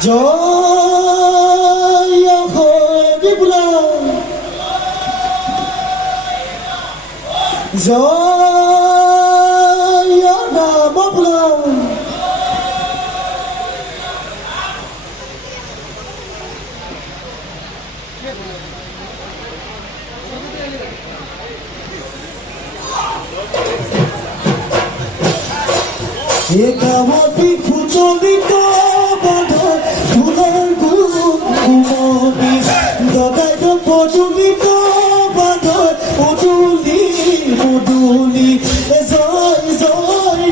জয় হয় বিপুলা জয় নাম ফুলা একামতি ফুটলিত বাধ ফুলৰ গুণগুণি দদাইত পদুলিত বাধ পদুলি মধুলি জয় জয়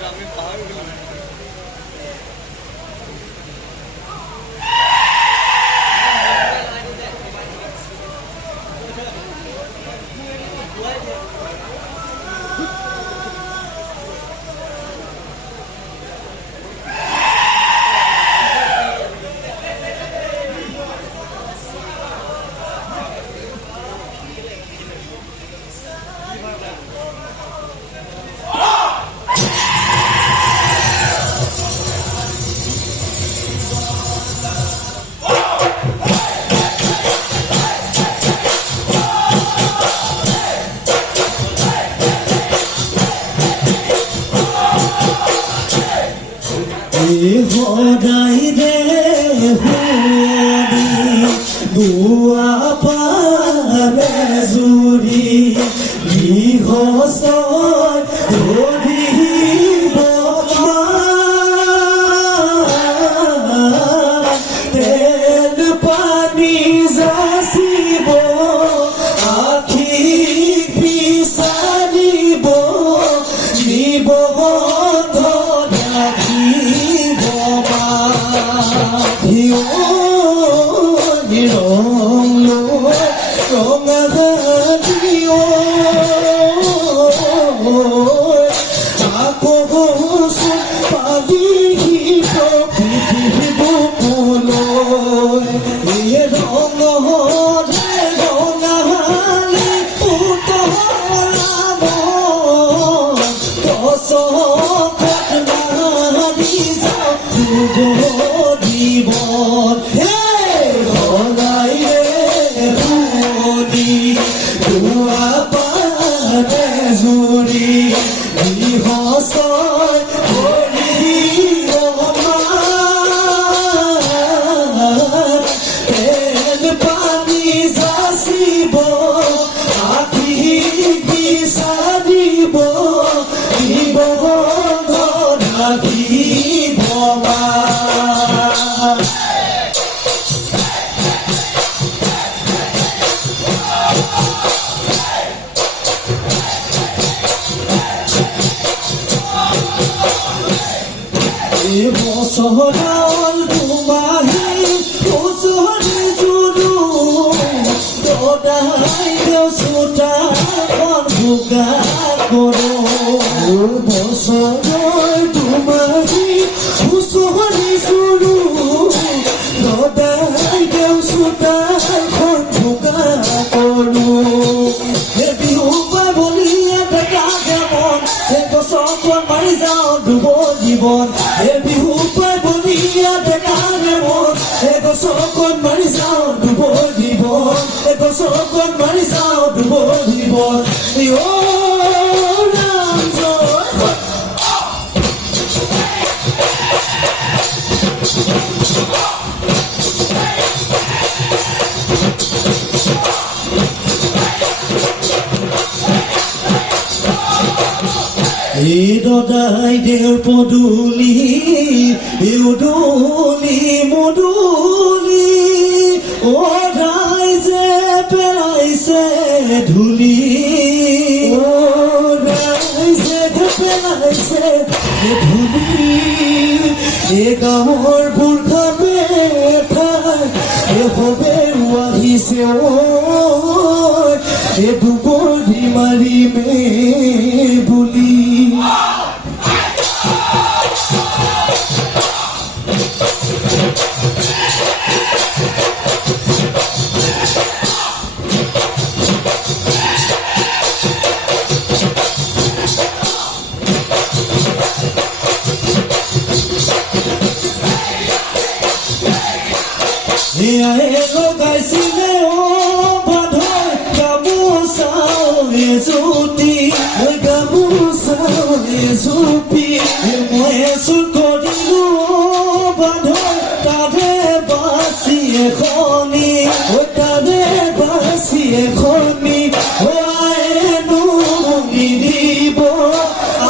ৰাম সদায় দে হুঁৱলি বুৱা পাৰে জুৰি গৃহস্থই ধৰিব তেল পানী যাচিব আখি বিচাৰিব জীৱন্ত বছৰৰ দুমাহী বছৰি জুনু দদাই দেও চোতাখন ভোগা কৰো বছৰৰ দুমাহী বছৰি জুনু দদাই দেও চোতালখন ভোগা কৰোঁ এই বিহু পাই বলিয়ে বেকাকে মন এই গছখন মাৰি যাওঁ ডুব জীৱন এই বিহু পাই বলিয়ে বেকাকে মন এই গছখন মাৰি যাওঁ ডুব জীৱন এই গছখন মাৰি যাওঁ ডুব জীৱন ৰাম জয় এই দদাই দেউৰ পদূলি এই উদুলি মদুলি ৰাইজে পেলাইছে ধূলি ৰাইজে পেলাইছে ধূলি এই গাঁৱৰ বুঢ়া বেঠাই এই সবেৰু আহিছে এই দুবৰি মাৰিমে বুলি লগাইছিলে বাধৰ গামোচাও এজুতি গামোচাও এজুপি মই চুৰ কৰিলো বাধৰ তাৰে বাচি এখনি তাৰে বাচি এখনি আয়েনো মিৰিব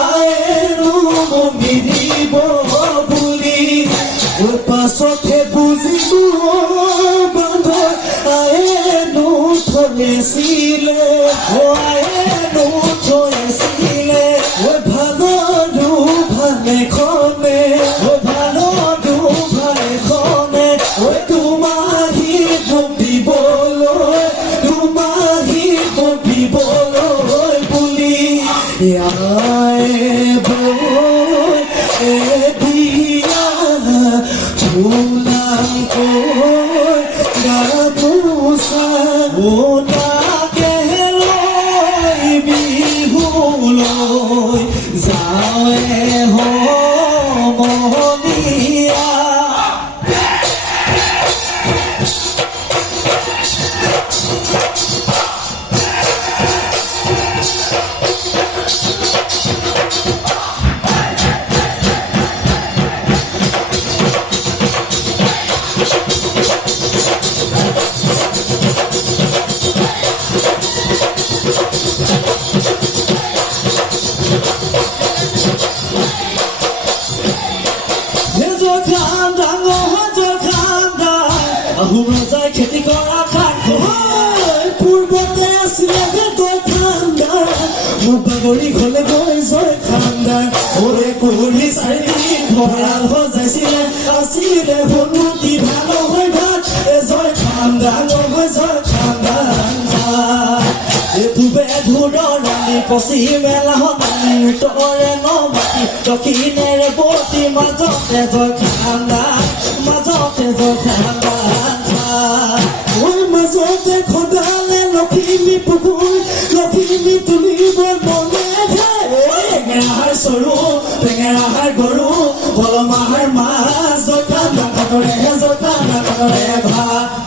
আয়েনো মিৰিব বুলি পাছতহে বুজিলো থৈছিলে থৈছিলে ভালৰো ভালে খনে ভালৰো ভালে খনে তোমাহি বকিবলৈ তোমাহি বকিবলৈ বুলি দিয়া ফুলাকৈ গামোচা তাকে লৈ বিহুলৈ যাৱে সমনীয়া আহোম ৰজাই খেতি কৰা খান পূৰ্বতে আছিলে তই ঠাণ্ডা মোক বাগৰি ঘৰলে গৈ জয় ঠাণ্ডা ওৰে কুহুৰি চাৰিদিন ভঁৰাল সজাইছিলে আছিলে সন্মতি ভাল হৈ ভাত জয় ঠাণ্ডা নহয় জয় ঠাণ্ডা পূবে ধুৰৰ ৰাণী পশ্চিমে লাহনী উত্তৰে নমাতি দক্ষিণেৰে বতী মাজতে জয় ঠাণ্ডা মাজতে জয় ঠাণ্ডা মাজতে খদালে লখিমী পুখুৰী লখিমী তুলিব মনে টেঙেৰাহাৰ চৰু টেঙেৰাহাৰ গৰু বলমাহাৰ মাছ জোতা নাকতৰে ভাত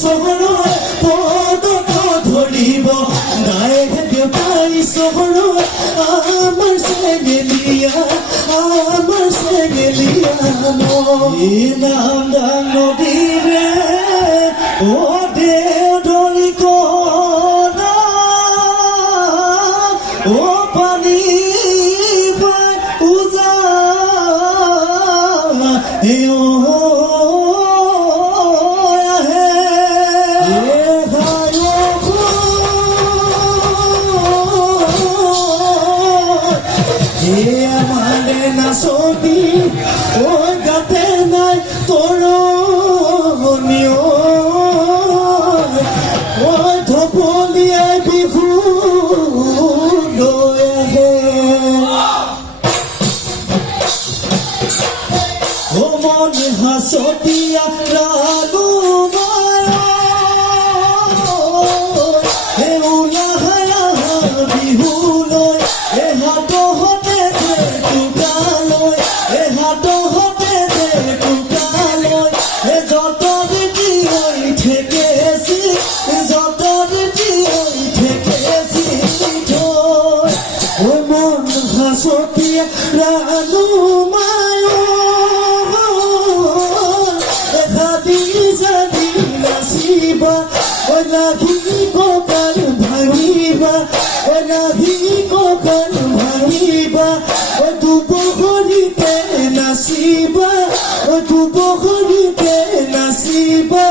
চহৰৰ পদত ধৰিব গায়ে দেউতাই চহৰৰ আমাৰ চেঙেলীয়া এই নাম দাং নদীৰে ও দেউদৰি কণা ও পানী পাই উজা নাচনি ঐ গাতে নাই তৰণীয় ঐ ধপলিয়াই বিহু লৈ আহে ও মন হাচতীয়া ৰাণু বিহু লৈ Sofia Ranu Mayo Khadija Dina Siba Nahi ko kar bhangiba Nahi ko kar bhangiba Tu bohori te nasiba Tu bohori te nasiba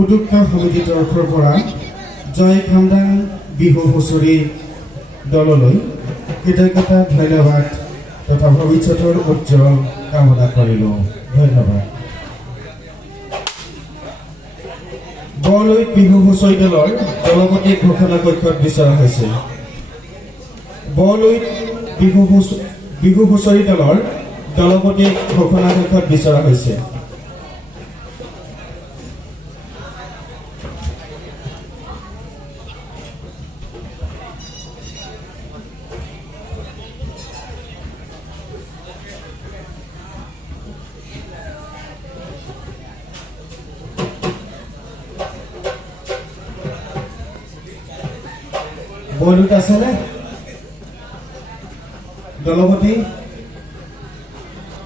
উদ্যোক্তা সমিতিৰ তৰফৰ পৰা জয় খামদাং বিহু হুঁচৰি দললৈ কৃতজ্ঞতা ধন্যবাদ তথা ভৱিষ্যতৰ উজ্জ্বল কামনা কৰিলোঁ। ধন্যবাদ। বৰলৈত বিহু হুঁচৰি দলৰ দলপতি ঘোষণা কক্ষত বিচৰা হৈছে। বৰলৈত বিহু হুঁচৰি দলৰ দলপতি ঘোষণা কক্ষত বিচৰা হৈছে। বৰলুইত আছেনে? দলপতি